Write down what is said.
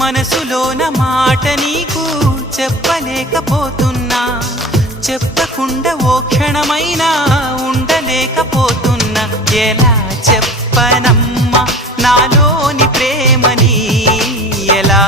మనసులోన మాట నీకు చెప్పలేకపోతున్నా, చెప్పకుండా ఓ క్షణమైనా ఉండలేకపోతున్నా. ఎలా చెప్పనమ్మా నాలోని ప్రేమని, ఎలా